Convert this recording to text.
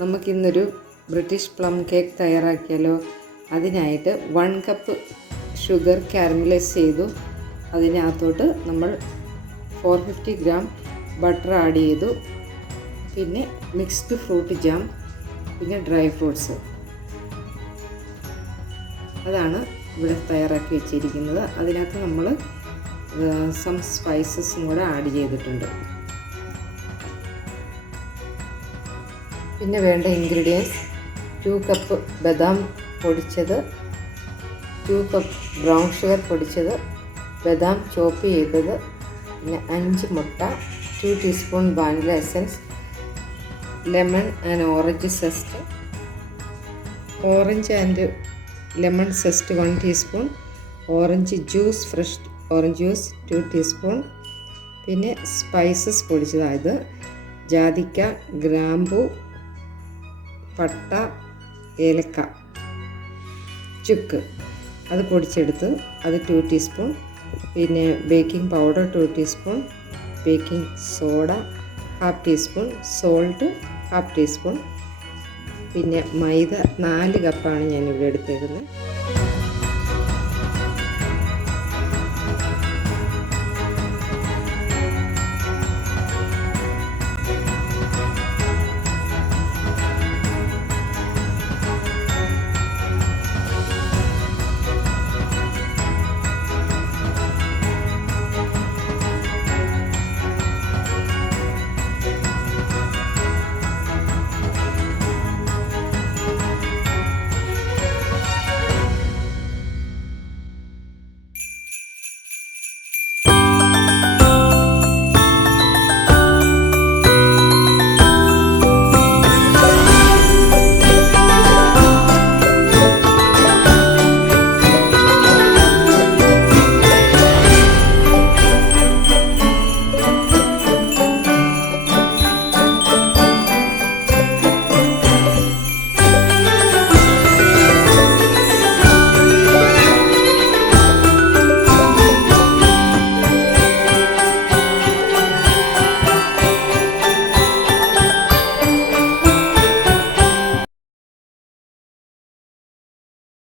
നമുക്കിന്നൊരു British plum cake തയ്യാറാക്കിയാലോ. അതിനായിട്ട് 1 cup sugar caramelise ചെയ്തു. അതിനകത്തോട്ട് നമ്മൾ 450 ഗ്രാം ബട്ടർ ആഡ് ചെയ്തു. പിന്നെ മിക്സ്ഡ് ഫ്രൂട്ട് ജാം, പിന്നെ ഡ്രൈ ഫ്രൂട്ട്സ്. അതാണ് ഇവിടെ തയ്യാറാക്കി വെച്ചിരിക്കുന്നത്. അതിനകത്ത് നമ്മൾ സം സ്പൈസസും കൂടെ ആഡ് ചെയ്തിട്ടുണ്ട്. പിന്നെ വേണ്ട ഇൻഗ്രീഡിയൻസ്: 2 കപ്പ് ബദാം പൊടിച്ചത്, 2 കപ്പ് ബ്രൗൺ ഷുഗർ പൊടിച്ചത്, ബദാം ചോപ്പ് ചെയ്തത്, പിന്നെ 5 മുട്ട, 2 teaspoon vanilla essence, lemon and orange zest, orange and lemon zest 1 teaspoon, orange juice, fresh orange juice 2 teaspoon, പിന്നെ സ്പൈസസ് പൊടിച്ചതായത് ജാതിക്ക, ഗ്രാമ്പൂ, പട്ട, ഏലക്ക, ചുക്ക് അത് പൊടിച്ചെടുത്ത് അത് 2 ടീസ്പൂൺ, പിന്നെ baking powder 2 teaspoon, baking soda 1/2 teaspoon, salt 1/2 teaspoon, പിന്നെ മൈദ 4 കപ്പാണ് ഞാനിവിടെ എടുത്തേക്കുന്നത്.